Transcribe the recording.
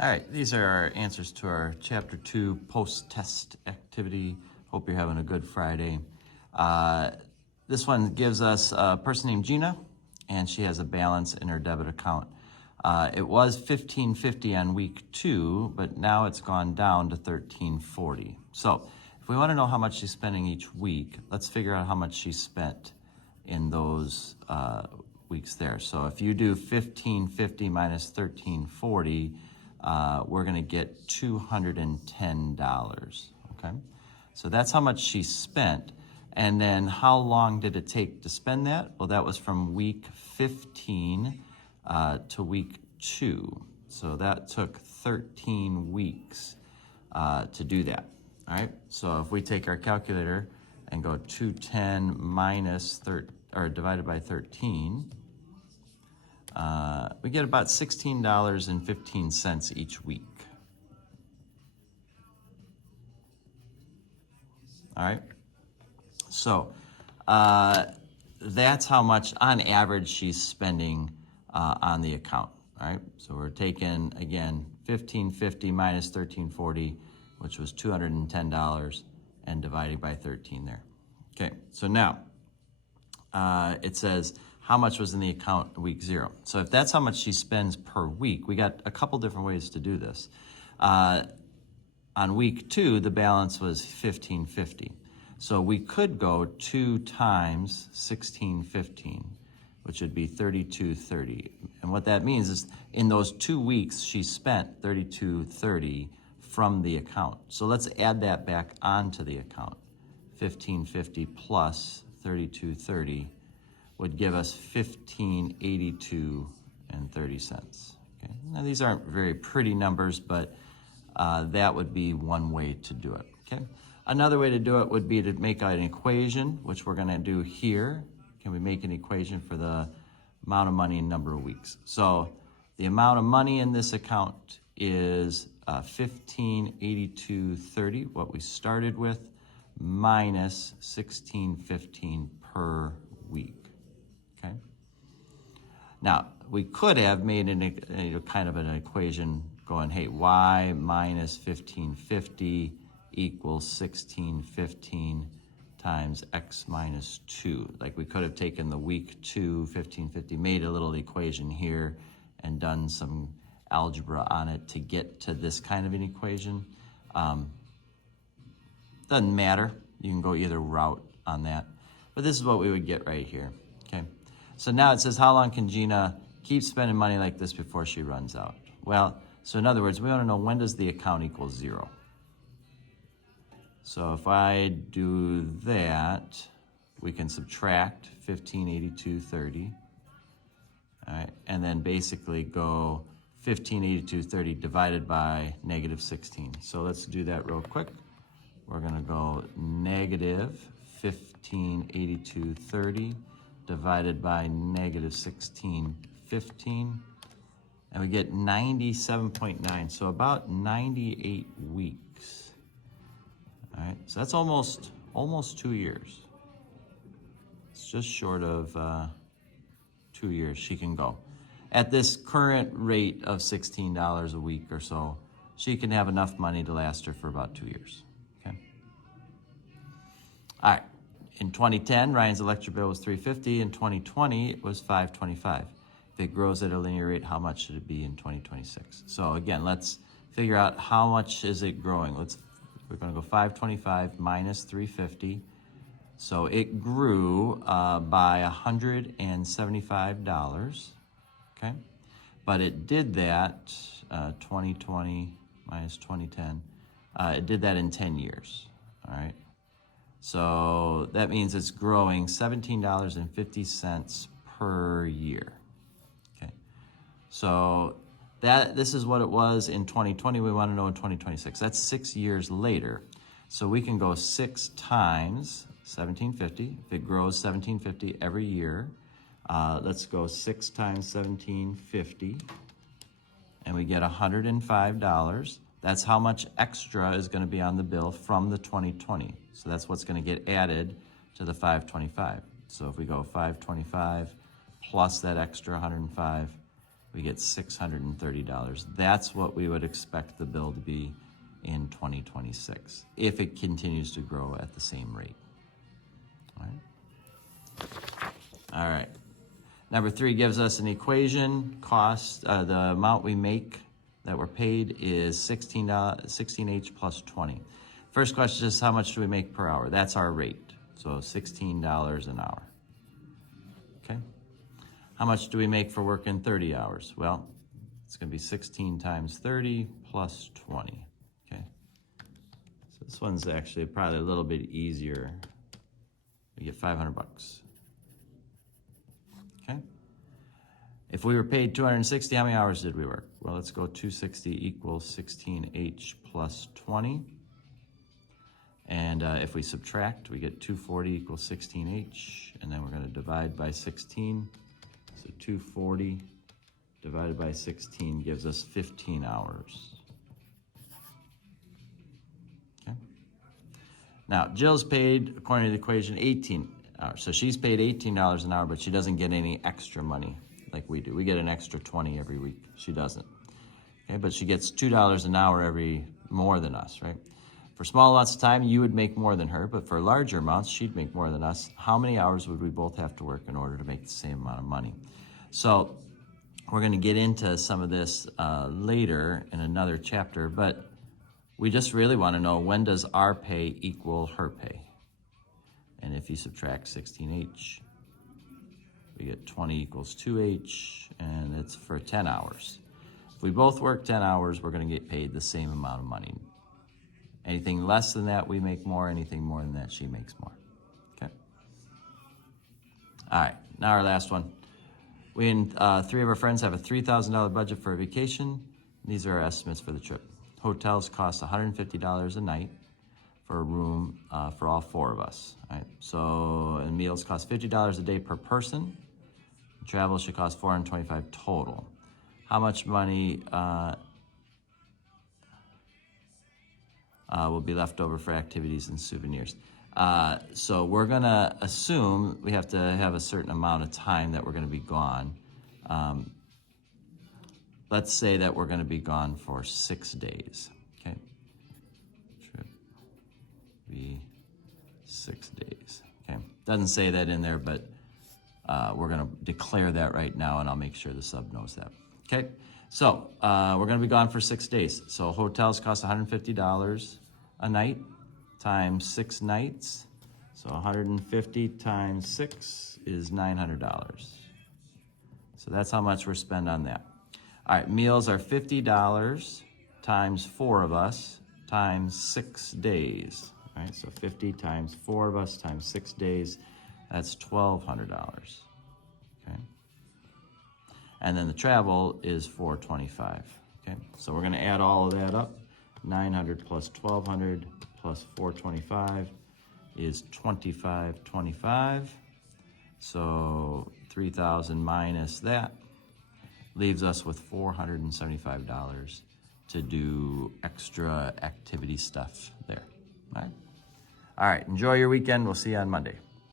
All right, these are our answers to our Chapter 2 post-test activity. Hope you're having a good Friday. This one gives us a person named Gina, and she has a balance in her debit account. It was $15.50 on week 2, but now it's gone down to $13.40. So if we want to know how much she's spending each week, let's figure out how much she spent in those weeks there. So if you do $15.50 minus $13.40, we're going to get $210, okay? So that's how much she spent. And then how long did it take to spend that? Well, that was from week 15 to week 2. So that took 13 weeks to do that, all right? So if we take our calculator and go 210 minus divided by 13, we get about $16.15 each week. All right, so that's how much on average she's spending on the account. All right, so we're taking, again, $15.50 minus $13.40, which was $210, and dividing by 13 there. Okay, so now it says how much was in the account week 0. So if that's how much she spends per week, we got a couple different ways to do this. On week 2, the balance was $15.50. So we could go 2 times $16.15, which would be $32.30. And what that means is in those 2 weeks, she spent $32.30 from the account. So let's add that back onto the account. $15.50 plus $32.30 would give us $15.82.30. Okay. Now these aren't very pretty numbers, but that would be one way to do it. Okay. Another way to do it would be to make an equation, which we're going to do here. Can we make an equation for the amount of money in number of weeks? So the amount of money in this account is $15.82.30, what we started with, minus $16.15 per week. Okay. Now we could have made kind of an equation going, hey, y minus $15.50 equals $16.15 times x minus 2. Like we could have taken the week 2 $15.50, made a little equation here, and done some algebra on it to get to this kind of an equation. Doesn't matter. You can go either route on that. But this is what we would get right here. Okay. So now it says, how long can Gina keep spending money like this before she runs out? Well, so in other words, we want to know, when does the account equal 0? So if I do that, we can subtract $15.82.30. All right, and then basically go $15.82.30 divided by negative 16. So let's do that real quick. We're going to go negative $15.82.30 divided by negative 16.15, and we get 97.9, so about 98 weeks. All right, so that's almost 2 years. It's just short of 2 years she can go. At this current rate of $16 a week or so, she can have enough money to last her for about 2 years. Okay. All right. In 2010, Ryan's electric bill was $350. In 2020, it was $525. If it grows at a linear rate, how much should it be in 2026? So again, let's figure out how much is it growing. We're going to go 525 minus 350. So it grew by $175. Okay, but it did that 2020 minus 2010. It did that in 10 years. All right. So that means it's growing $17.50 per year. Okay. So this is what it was in 2020. We want to know in 2026. That's 6 years later. So we can go 6 times $17.50. If it grows $17.50 every year, let's go 6 times $17.50, and we get $105. That's how much extra is going to be on the bill from the 2020. So that's what's going to get added to the 525. So if we go 525 plus that extra 105, we get $630. That's what we would expect the bill to be in 2026 if it continues to grow at the same rate. All right. Number 3 gives us an equation. Cost, the amount we make that we're paid is $16H plus 20. First question is how much do we make per hour? That's our rate. So $16 an hour. Okay. How much do we make for working 30 hours? Well, it's going to be 16 times 30 plus 20. Okay. So this one's actually probably a little bit easier. We get $500. Okay. If we were paid 260, how many hours did we work? Well, let's go 260 equals 16H plus 20. And if we subtract, we get 240 equals 16H, and then we're going to divide by 16. So 240 divided by 16 gives us 15 hours. Okay. Now, Jill's paid, according to the equation, 18 hours. So she's paid $18 an hour, but she doesn't get any extra money like we do. We get an extra 20 every week. She doesn't. Okay, but she gets $2 an hour more than us, right? For small amounts of time, you would make more than her, but for larger amounts, she'd make more than us. How many hours would we both have to work in order to make the same amount of money? So we're going to get into some of this later in another chapter, but we just really want to know, when does our pay equal her pay? And if you subtract 16H, we get 20 equals 2H, and it's for 10 hours. If we both work 10 hours, we're going to get paid the same amount of money. Anything less than that, we make more. Anything more than that, she makes more. Okay. All right, now our last one. We and 3 of our friends have a $3,000 budget for a vacation. These are our estimates for the trip. Hotels cost $150 a night for a room for all 4 of us. All right. So, and meals cost $50 a day per person. Travel should cost $425 total. How much money will be left over for activities and souvenirs? So we're gonna assume we have to have a certain amount of time that we're gonna be gone. Let's say that we're gonna be gone for 6 days, okay? Trip be 6 days, okay? Doesn't say that in there, but we're gonna declare that right now, and I'll make sure the sub knows that, okay? So we're gonna be gone for 6 days. So hotels cost $150 a night times 6 nights. So 150 times 6 is $900. So that's how much we're spending on that. All right, meals are $50 times 4 of us times 6 days. All right, so 50 times 4 of us times 6 days, that's $1,200. Okay. And then the travel is $425. Okay, so we're going to add all of that up. 900 plus 1,200 plus 425 is 2,525. So 3,000 minus that leaves us with $475 to do extra activity stuff there. All right. All right. Enjoy your weekend. We'll see you on Monday.